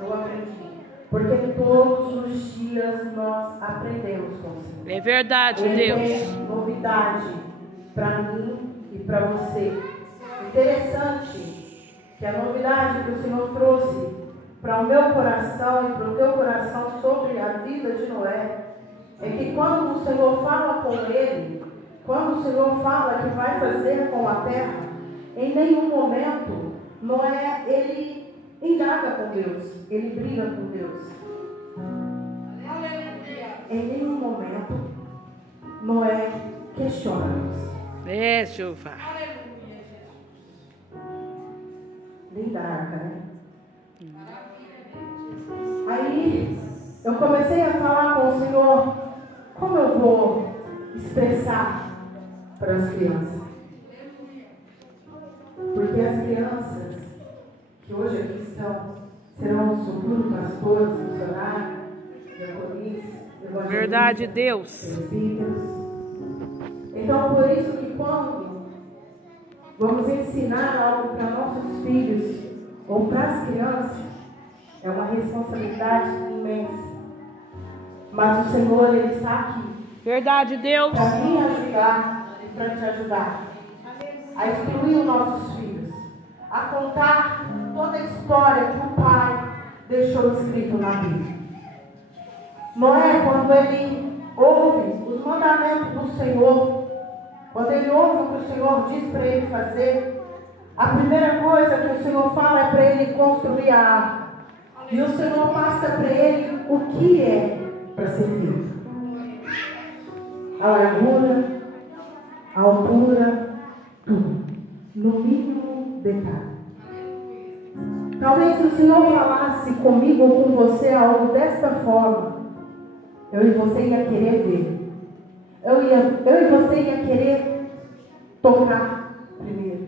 Eu aprendi. Porque todos os dias nós aprendemos com o Senhor. É verdade, Deus. Ele tem novidade para mim e para você. Interessante que a novidade que o Senhor trouxe para o meu coração e para o teu coração sobre a vida de Noé é que quando o Senhor fala com ele, quando o Senhor fala que vai fazer com a terra, em nenhum momento Noé, ele indaga com Deus, ele briga com Deus. Em nenhum momento Noé questiona Deus. É, Jeová. Linda arca, né? Aí eu comecei a falar com o Senhor como eu vou expressar para as crianças. Porque as crianças que hoje aqui estão serão os futuros pastores, missionários, diaconistas, evangelistas, Verdade, Deus. presbíteros. Então, por isso que quando vamos ensinar algo para nossos filhos ou para as crianças, é uma responsabilidade imensa. Mas o Senhor, Ele está aqui. Verdade, Deus. Para me ajudar e para te ajudar a instruir os nossos filhos, a contar toda a história que o Pai deixou escrito na Bíblia. Noé, quando ele ouve os mandamentos do Senhor, quando ele ouve o que o Senhor diz para ele fazer, a primeira coisa que o Senhor fala é para ele construir a arca. E o Senhor passa para ele o que é para ser feito. A largura, a altura, tudo. No mínimo detalhe. Talvez se o Senhor falasse comigo ou com você algo desta forma, eu e você ia querer ver. Eu e você ia querer tocar primeiro.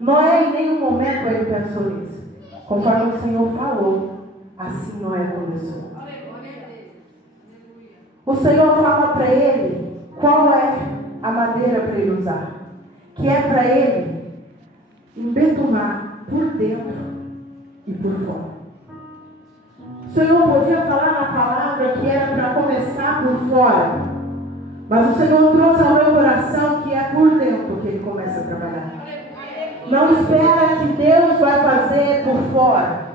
Noé em nenhum momento ele pensou nisso. Conforme o Senhor falou, assim Noé começou. O Senhor fala para ele qual é a madeira para ele usar. Que é para ele embetunar por dentro e por fora. O Senhor podia falar na palavra que era para começar por fora, mas o Senhor trouxe ao meu coração que é por dentro que ele começa a trabalhar. Não espera que Deus vai fazer por fora.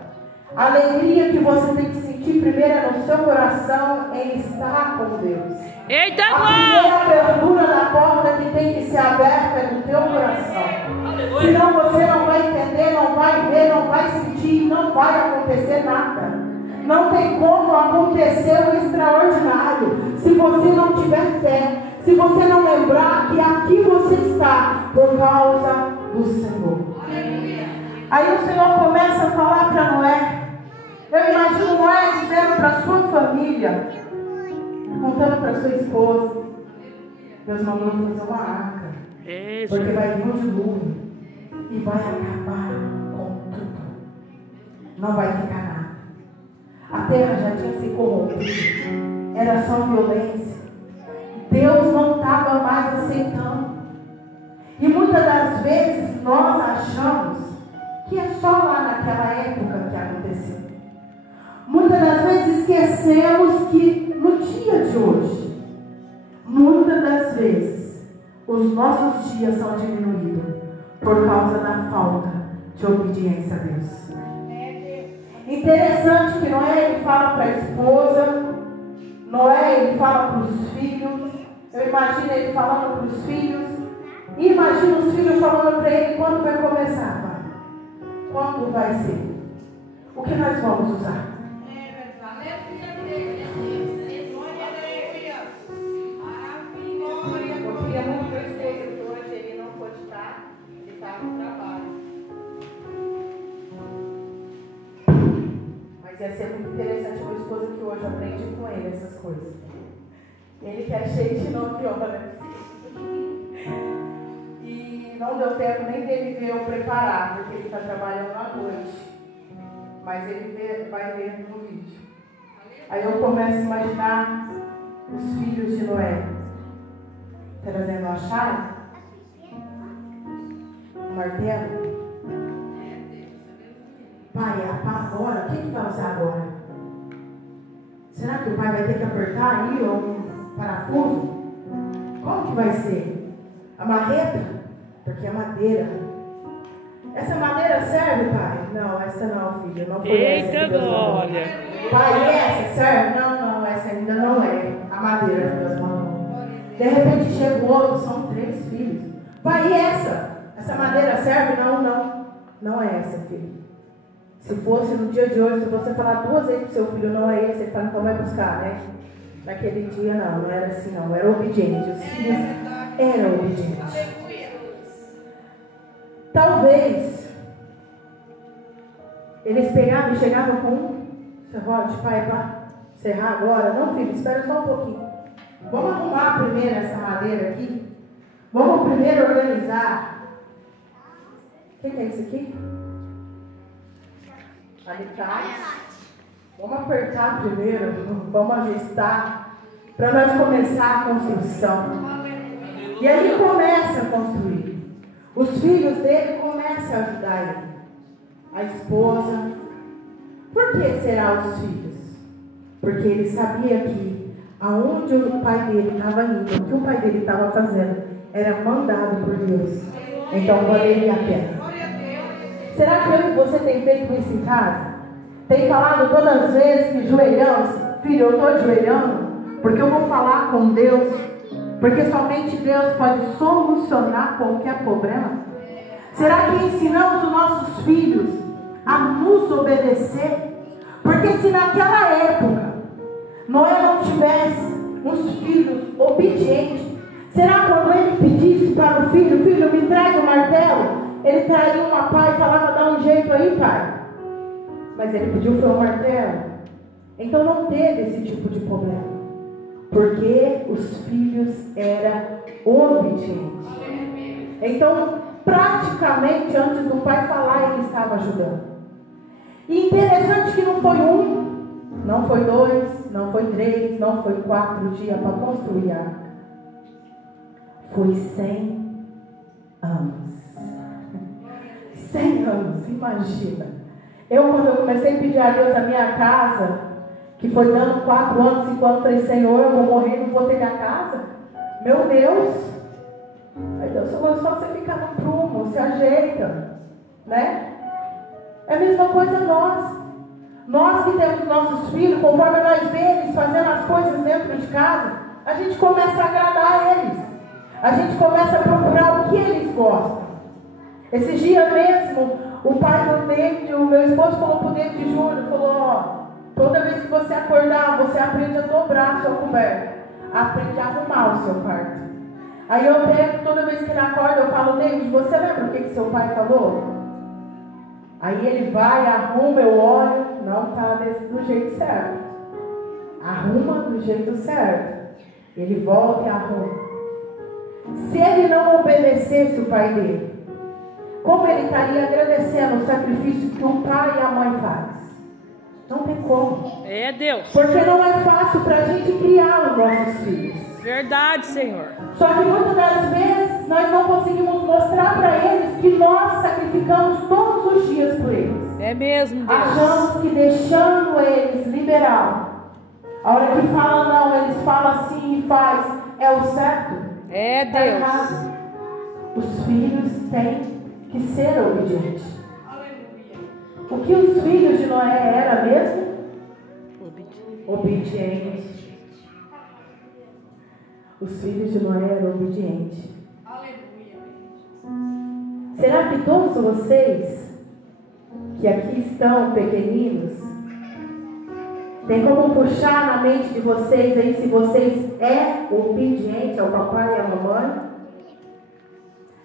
A alegria que você tem que sentir primeiro é no seu coração em estar com Deus. Eita, a primeira abertura da porta que tem que ser aberta é no teu coração. Senão você não vai entender, não vai ver, não vai sentir, não vai acontecer nada. Não tem como acontecer o extraordinário se você não tiver fé, se você não lembrar que aqui você está por causa do Senhor. Aí o Senhor começa a falar para Noé. Eu imagino Noé dizendo para sua família, contando para sua esposa: Deus mandou fazer uma arca, porque vai vir um dilúvio e vai acabar com tudo. Não vai ficar nada. A terra já tinha se corrompido, era só violência. Deus não estava mais aceitando. E muitas das vezes nós achamos que é só lá naquela época que aconteceu. Muitas das vezes esquecemos que no dia de hoje, muitas das vezes, os nossos dias são diminuídos por causa da falta de obediência a Deus. Interessante que Noé ele fala para a esposa, Noé ele fala para os filhos, eu imagino ele falando para os filhos, e imagino os filhos falando para ele quando vai começar, pai? Quando vai ser? O que nós vamos usar? Eu queria muito que eu esposa que hoje ele não pôde estar, ele estava no trabalho. Mas ia ser muito interessante uma esposa que hoje aprende com ele essas coisas. Ele que é cheio de 9 horas. E não deu tempo nem dele ver eu preparar, porque ele está trabalhando à noite. Mas ele vai ver no vídeo. Aí eu começo a imaginar os filhos de Noé trazendo a chave, o martelo, pai, agora, o que vai usar agora? Será que o pai vai ter que apertar aí um parafuso? Como que vai ser? A marreta? Porque é madeira. Essa madeira serve, pai? Não, essa não, filho. Não foi essa que Deus mandou. Glória. Pai, essa serve? Não, essa ainda não é a madeira que Deus mandou. De repente chega o outro, são 3 filhos. Pai, e essa? Essa madeira serve? Não é essa, filho. Se fosse no dia de hoje, se você falar 2 vezes pro seu filho, não é esse, ele fala, então vai buscar, né? Naquele dia não era assim não, era obediente. Os filhos eram obedientes. Talvez eles pegavam e chegavam com um serrote, pai, para encerrar agora. Não, filho, espera só um pouquinho. Vamos arrumar primeiro essa madeira aqui. Vamos primeiro organizar. O que é isso aqui? Alicate. Vamos apertar primeiro, vamos ajustar, para nós começar a construção. E aí começa a construir. Os filhos dele começam a ajudar ele. A esposa. Por que será os filhos? Porque ele sabia que aonde o pai dele estava indo, o que o pai dele estava fazendo, era mandado por Deus. Então valeria a pena. Será que eu e você tem feito isso em casa? Tem falado todas as vezes que joelhamos? Filho, eu estou ajoelhando porque eu vou falar com Deus. Porque somente Deus pode solucionar qualquer problema. Será que ensinamos os nossos filhos a nos obedecer? Porque se naquela época Noé não tivesse uns filhos obedientes, será quando ele pedisse para o filho, filho, me traz o martelo? Ele traria uma pá e falava, dá um jeito aí, pai. Mas ele pediu foi um martelo. Então não teve esse tipo de problema. Porque os filhos eram obedientes. Então, praticamente, antes do pai falar, ele estava ajudando. E interessante que não foi 1, não foi 2, não foi 3, não foi 4 dias para construir a arca. Foi 100 anos. 100 anos, imagina. Quando eu comecei a pedir a Deus a minha casa, que foi dando 4 anos, 5 anos, falei, Senhor, eu vou morrer, não vou ter minha casa. Meu Deus. Aí Deus falou, só você ficar no prumo, se ajeita. Né? É a mesma coisa nós. Nós que temos nossos filhos, conforme nós vemos eles fazendo as coisas dentro de casa, a gente começa a agradar eles. A gente começa a procurar o que eles gostam. Esse dia mesmo, o pai do David, o meu esposo falou para o David Júnior, falou, ó, toda vez que você acordar, você aprende a dobrar a sua coberta. Aprende a arrumar o seu quarto. Aí eu pego, toda vez que ele acorda, eu falo, David, você lembra o que seu pai falou? Aí ele vai, arruma, eu olho, não está do jeito certo. Arruma do jeito certo. Ele volta e arruma. Se ele não obedecesse o pai dele, como ele estaria agradecendo o sacrifício que o pai e a mãe fazem? Não tem como. É Deus. Porque não é fácil para a gente criar os nossos filhos. Verdade, Senhor. Só que muitas das vezes nós não conseguimos mostrar para eles que nós sacrificamos todos os dias por eles. É mesmo, Deus. Achamos que deixando eles liberal, a hora que fala não, eles falam assim e faz, é o certo. É Tá Deus. errado. Os filhos têm que ser obedientes. O que os filhos de Noé eram mesmo? Obedientes. Os filhos de Noé eram obedientes. Será que todos vocês que aqui estão pequeninos, tem como puxar na mente de vocês aí se vocês é obediente ao papai e à mamãe?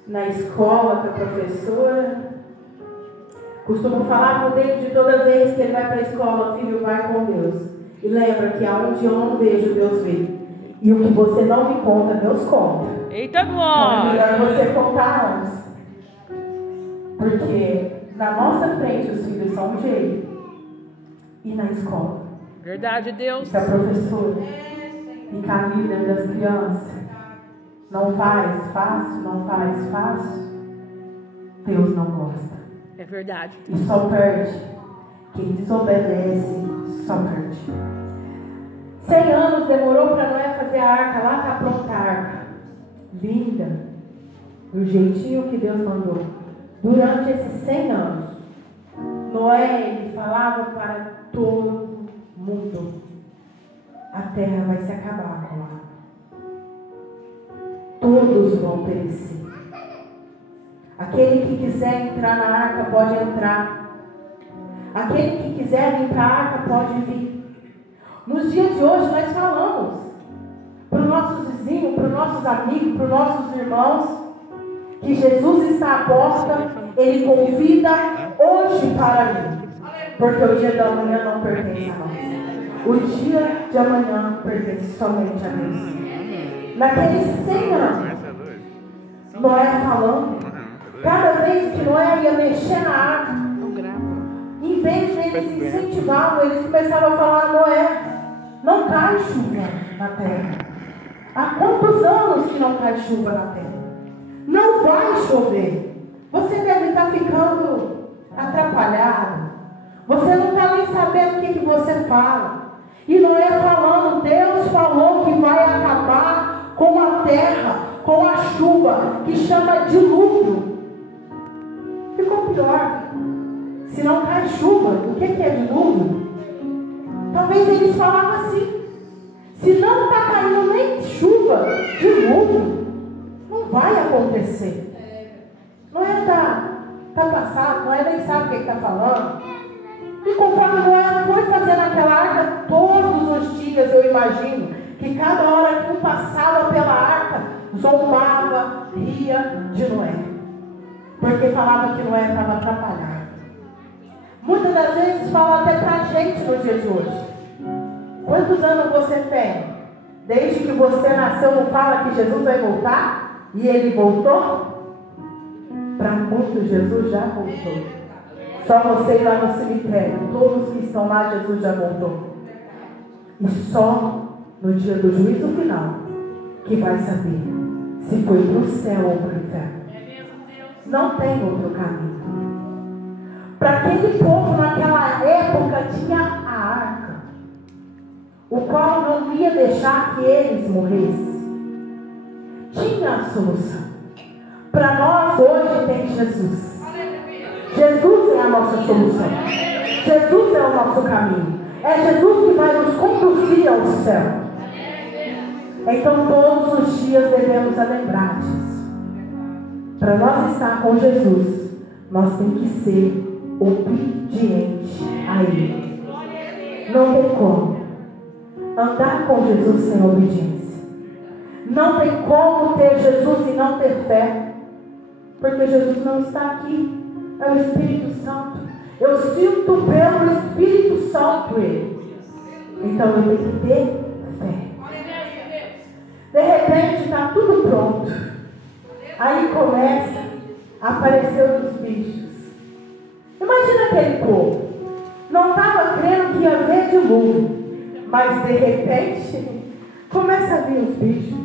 Na escola com a professora? Costumo falar com o David toda vez que ele vai para a escola, filho, vai com Deus. E lembra que aonde eu não vejo, Deus vê. E o que você não me conta, Deus conta. Eita Então é glória. melhor você contar antes. Porque na nossa frente os filhos são um jeito. E na escola? Verdade, Deus. Se a professora fica a líder das crianças, não faz fácil, não faz fácil, Deus não gosta. É verdade. E só perde Quem desobedece só perde. 100 anos demorou para Noé fazer a arca. Lá está pronta a arca. Linda. Do jeitinho que Deus mandou. Durante esses 100 anos, Noé, ele falava para todo mundo: a terra vai se acabar com a água. Todos vão perecer. Aquele que quiser entrar na arca pode entrar. Aquele que quiser vir para a arca pode vir. Nos dias de hoje nós falamos para os nossos vizinhos, para os nossos amigos, para os nossos irmãos, que Jesus está à porta. Ele convida hoje para mim, porque o dia de amanhã não pertence a nós. O dia de amanhã pertence somente a Deus. Naqueles 100 anos, Noé falando, cada vez que Noé ia mexer na arca, em vez de eles incentivavam, eles começavam a falar: Noé, não cai chuva na terra. Há quantos anos que não cai chuva na terra? Não vai chover. Você deve estar ficando atrapalhado. Você não está nem sabendo o que você fala. E Noé falando: Deus falou que vai acabar com a terra, com a chuva, que chama dilúvio. Ficou pior. Se não cai chuva, o que é dilúvio? Talvez eles falavam assim: se não está caindo nem chuva, dilúvio, não vai acontecer. Noé está passado, Noé nem sabe o que está falando. E conforme Noé foi fazendo aquela arca, todos os dias eu imagino que cada hora que um passava pela arca, zombava, ria de Noé, porque falava que Noé estava atrapalhado. Muitas das vezes fala até para a gente no dia de hoje: quantos anos você tem? Desde que você nasceu não fala que Jesus vai voltar? E ele voltou? Para muitos Jesus já voltou. Só você ir lá no cemitério, todos que estão lá, Jesus já voltou. E só no dia do juízo final que vai saber se foi para o céu ou para o inferno. Não tem outro caminho. Para aquele povo naquela época tinha a arca, o qual não ia deixar que eles morressem. Tinha a solução. Para nós hoje tem Jesus. Jesus é a nossa solução. Jesus é o nosso caminho. É Jesus que vai nos conduzir ao céu. Então todos os dias devemos lembrar disso. Para nós estar com Jesus, nós temos que ser obediente a Ele. Não tem como andar com Jesus sem obediência. Não tem como ter Jesus e não ter fé, porque Jesus não está aqui. É o Espírito Santo. Eu sinto pelo Espírito Santo Ele. Então eu tenho que ter fé. De repente está tudo pronto. Aí começa a aparecer os bichos. Imagina aquele povo. Não estava crendo que ia haver dilúvio, mas de repente começa a vir os bichos.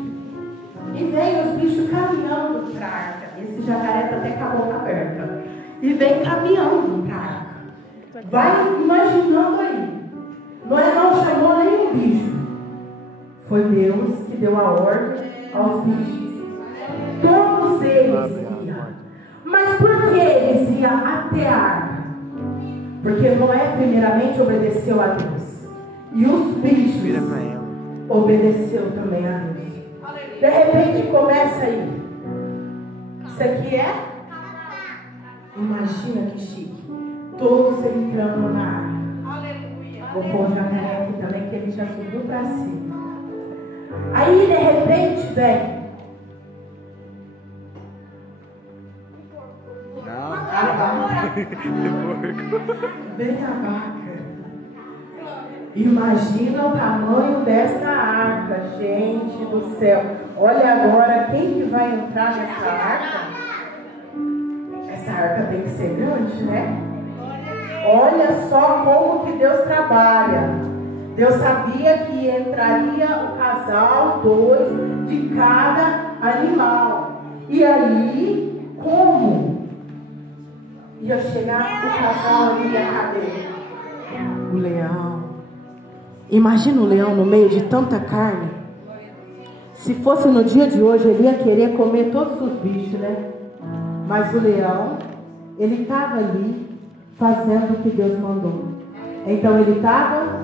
E vem os bichos caminhando para a arca. Esse jacaré está até com a boca aberta. E vem caminhando para a arca. Vai imaginando aí. Noé não chamou nenhum bicho. Foi Deus que deu a ordem aos bichos. Todos eles iam. Mas por que eles iam até a arca? Porque Noé primeiramente obedeceu a Deus. E os bichos obedeceram também a Deus. De repente começa aí. Isso aqui é? Imagina que chique. Todos entrando na arca. Vou pôr o jacaré aqui também, que ele já subiu para cima. Aí de repente vem a vaca. Vem a vaca. Imagina o tamanho dessa arca, gente do céu. Olha agora quem que vai entrar nessa arca. Essa arca tem que ser grande, né? Olha só como que Deus trabalha. Deus sabia que entraria o casal, 2 de cada animal. E aí, como ia chegar o casal ali, a cadeira? O leão. Imagina o leão no meio de tanta carne. Se fosse no dia de hoje, ele ia querer comer todos os bichos, né? Mas o leão, ele estava ali fazendo o que Deus mandou. Então ele estava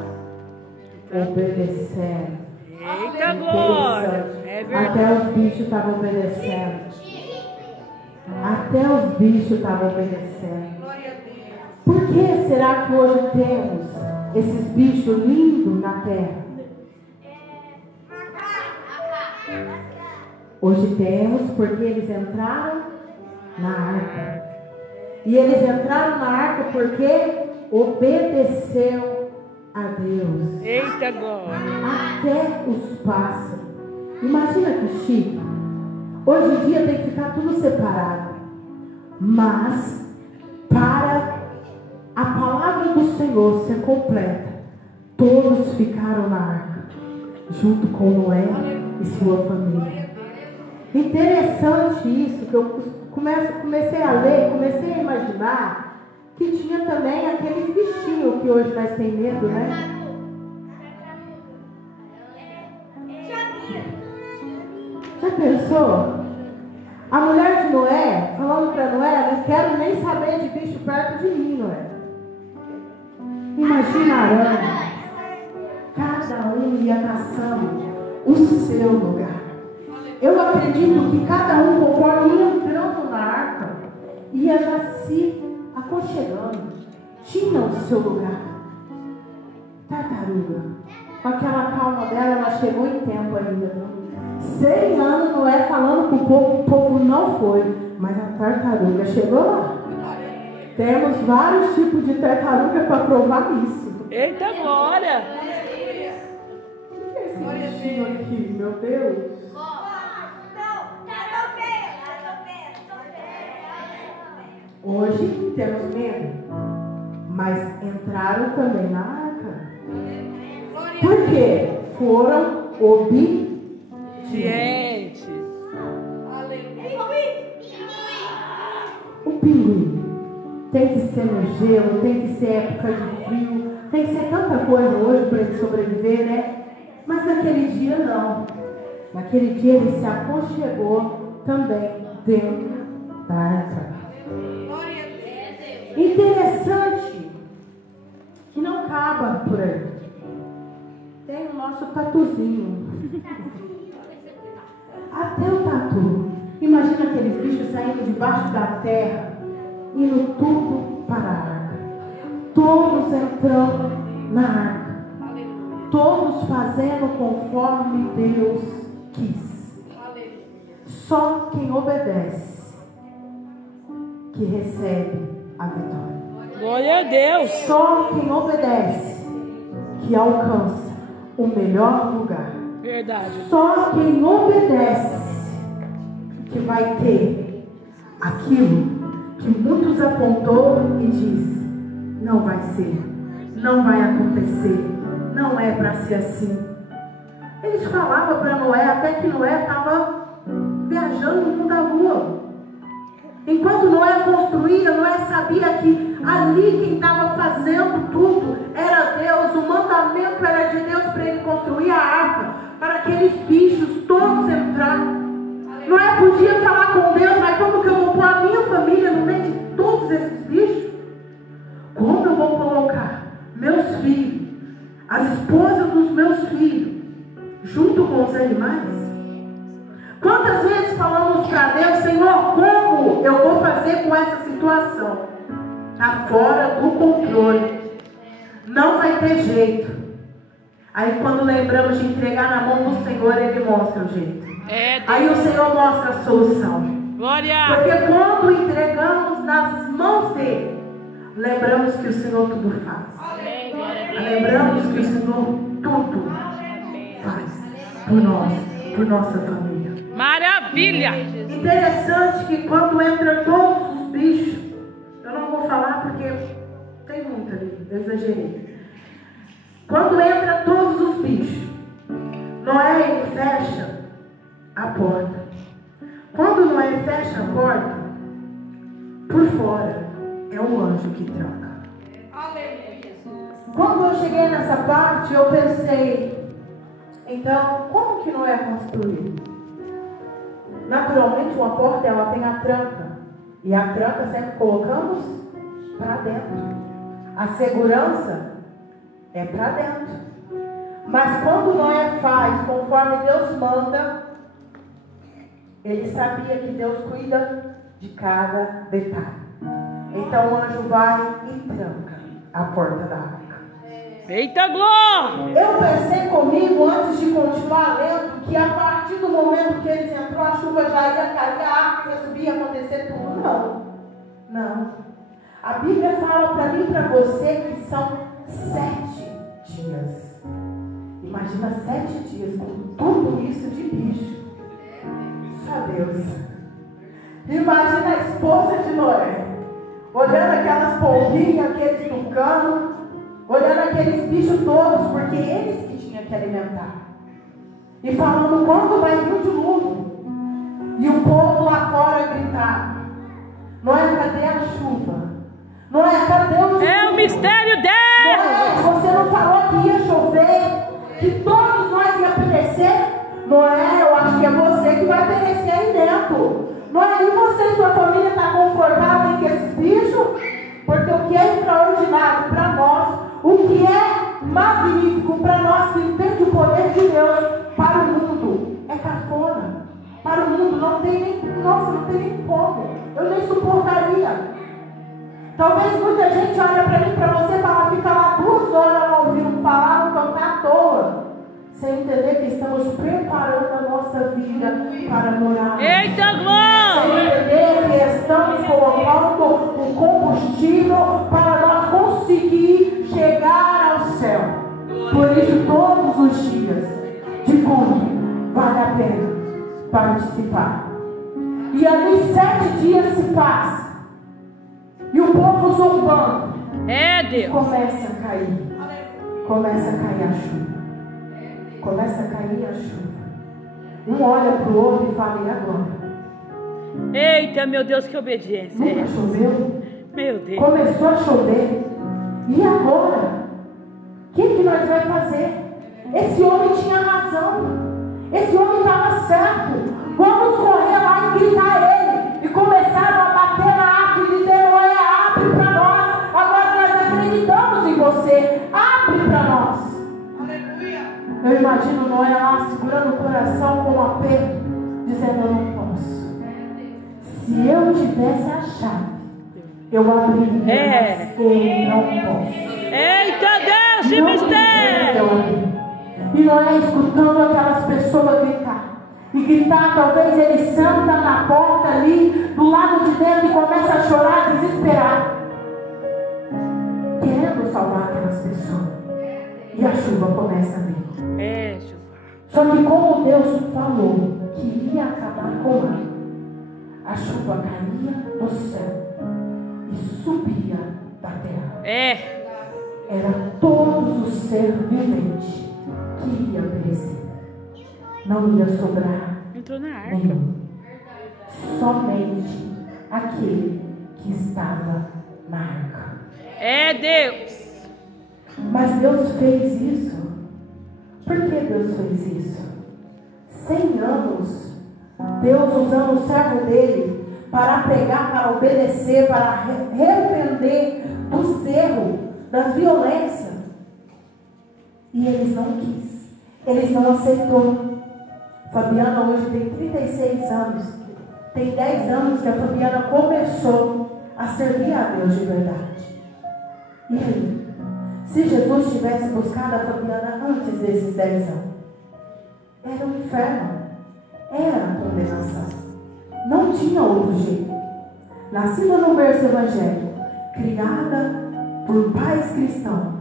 obedecendo. Eita glória! É verdade. Até os bichos estavam obedecendo. Até os bichos estavam obedecendo. Por que será que hoje temos esses bichos lindos na terra? Hoje temos porque eles entraram na arca. E eles entraram na arca porque obedeceu a Deus. Eita glória! Até os pássaros. Imagina que chique. Hoje em dia tem que ficar tudo separado. Mas para a palavra do Senhor ser completa, todos ficaram na arca, junto com Noé e sua família. Interessante isso, que eu comecei a ler, comecei a imaginar que tinha também aqueles bichinhos que hoje nós temos medo, né? Já pensou? A mulher de Noé, falando para Noé, não quero nem saber de bicho perto de mim, Noé. Imagina a aranha. Cada um ia caçando o seu lugar. Eu acredito que cada um, conforme ia entrando na arca, ia já se aconchegando. Tinha o seu lugar. Tartaruga, com aquela calma dela, ela chegou em tempo ainda. 100 anos Noé falando com o povo não foi. Mas a tartaruga chegou lá. Temos vários tipos de tartaruga para provar isso. Eita glória! Esse bichinho aqui, meu Deus. Hoje temos medo, mas entraram também na arca. Por quê? Foram obedientes. O pinguim tem que ser no gelo, tem que ser época de frio, tem que ser tanta coisa hoje para ele sobreviver, né? Mas naquele dia não. Naquele dia ele se aconchegou também dentro da arca. Interessante que não acaba por aí. Tem o nosso tatuzinho. Até o tatu. Imagina aqueles bichos saindo debaixo da terra, indo tudo para a arca. Todos entrando na arca. Todos fazendo conforme Deus quis. Só quem obedece que recebe a vitória. Glória a Deus! Só quem obedece que alcança o melhor lugar. Verdade. Só quem obedece que vai ter aquilo que muitos apontou e diz: não vai ser, não vai acontecer, não é para ser assim. Eles falavam para Noé, até que Noé estava viajando no mundo da lua. Enquanto Noé construía, Noé sabia que ali quem estava fazendo tudo era Deus. O mandamento era de Deus para ele construir a arca, para aqueles bichos todos entrarem. Noé podia falar com Deus: mas como que eu vou pôr a minha família no meio de todos esses bichos? Como eu vou colocar meus filhos, as esposas dos meus filhos, junto com os animais? Quantas vezes falamos para Deus: Senhor, como eu vou fazer com essa situação? Está fora do controle. Não vai ter jeito. Aí quando lembramos de entregar na mão do Senhor, Ele mostra o jeito. Aí o Senhor mostra a solução. Glória! Porque quando entregamos nas mãos dele, lembramos que o Senhor tudo faz. Lembramos que o Senhor tudo faz por nós, por nossa família. Maravilha! Interessante que quando entra todos os bichos, eu não vou falar porque tem muito ali, eu exagerei. Quando entra todos os bichos, Noé fecha a porta. Quando Noé fecha a porta, por fora é o anjo que tranca. Quando eu cheguei nessa parte, eu pensei, então, como que Noé construiu? Naturalmente, uma porta, ela tem a tranca. E a tranca sempre colocamos para dentro. A segurança é para dentro. Mas quando Noé faz conforme Deus manda, ele sabia que Deus cuida de cada detalhe. Então o anjo vai e tranca a porta da arca. Eita glória! Eu pensei comigo, antes de continuar lendo, que a partir do momento que eles entrou, a chuva já ia cair, a arca ia subir, ia acontecer tudo. Não. A Bíblia fala para mim e para você que são 7 dias. Imagina 7 dias com tudo isso de bicho. Só Deus. Imagina a esposa de Noé, olhando aquelas polvinhas, aqueles tucanos, olhando aqueles bichos todos, porque eles que tinham que alimentar. E falando, quando vai vir o dilúvio? E o povo lá fora gritava, Noé, cadê a chuva? Noé, cadê o dilúvio? É o mistério dele! Noé, você não falou que ia chover? Que todos nós ia perecer? Noé, eu acho que é você que vai perecer aí dentro. Noé, e você e sua família está confortável com esses bichos? Porque o que é extraordinário para nós, o que é magnífico para nós que entende o poder de Deus para o mundo, é cafona. Para o mundo não tem nem, nossa, não tem nem como. Eu nem suportaria. Talvez muita gente olha para mim, para você e fala, fica lá 2 horas não ouvindo falar, não cantar à toa. Sem entender que estamos preparando a nossa vida para morar. Eita glória! Sem entender que estamos colocando o combustível para nós conseguir chegar ao céu. Por isso, todos os dias de culto vale a pena participar. E ali 7 dias se passam. E o povo zombando. É Deus. Começa a cair. Começa a cair a chuva. Começa a cair a chuva. Um olha para o outro e fala, e agora? Eita, meu Deus, que obediência. Nunca choveu? Meu Deus. Começou a chover. E agora? O que nós vamos fazer? Esse homem tinha razão. Esse homem estava certo. Vamos correr lá e gritar ele. E começaram a bater na arca e dizer, Noé, abre para nós. Agora nós acreditamos em você. Abre para nós. Eu imagino Noé lá segurando o coração com um aperto, dizendo, eu não posso. Se eu tivesse a chave, eu abriria, mas eu não posso. Eita Deus, que mistério! E Noé escutando aquelas pessoas gritar. E gritar, talvez ele senta na porta ali, do lado de dentro, e começa a chorar, desesperado. Querendo salvar aquelas pessoas. E a chuva começa a vir. Só que como Deus falou que ia acabar com o mar, a chuva caía do céu e subia da terra. Era todo o ser vivente que ia perecer. Não ia sobrar nenhum. Somente aquele que estava na arca. É Deus. Mas Deus fez isso. Por que Deus fez isso? 100 anos, Deus usando o servo dele para pregar, para obedecer, para repreender dos erros, das violências. E eles não quis. Eles não aceitou. Fabiana hoje tem 36 anos. Tem 10 anos que a Fabiana começou a servir a Deus de verdade. E aí? Se Jesus tivesse buscado a Fabiana antes desses 10 anos, era um inferno, era a condenação. Não tinha outro jeito. Nascida no berço evangélico, criada por pais cristãos,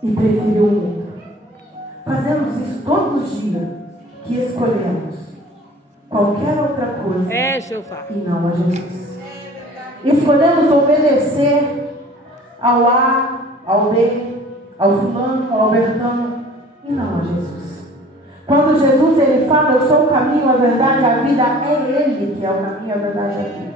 e preferiu o mundo. Fazemos isso todos os dias que escolhemos qualquer outra coisa e não a Jesus. Escolhemos obedecer ao A, ao B, ao fulano, ao Bertano, e não a Jesus. Quando Jesus ele fala, eu sou o caminho, a verdade, a vida, é Ele que é o caminho, a verdade, a vida.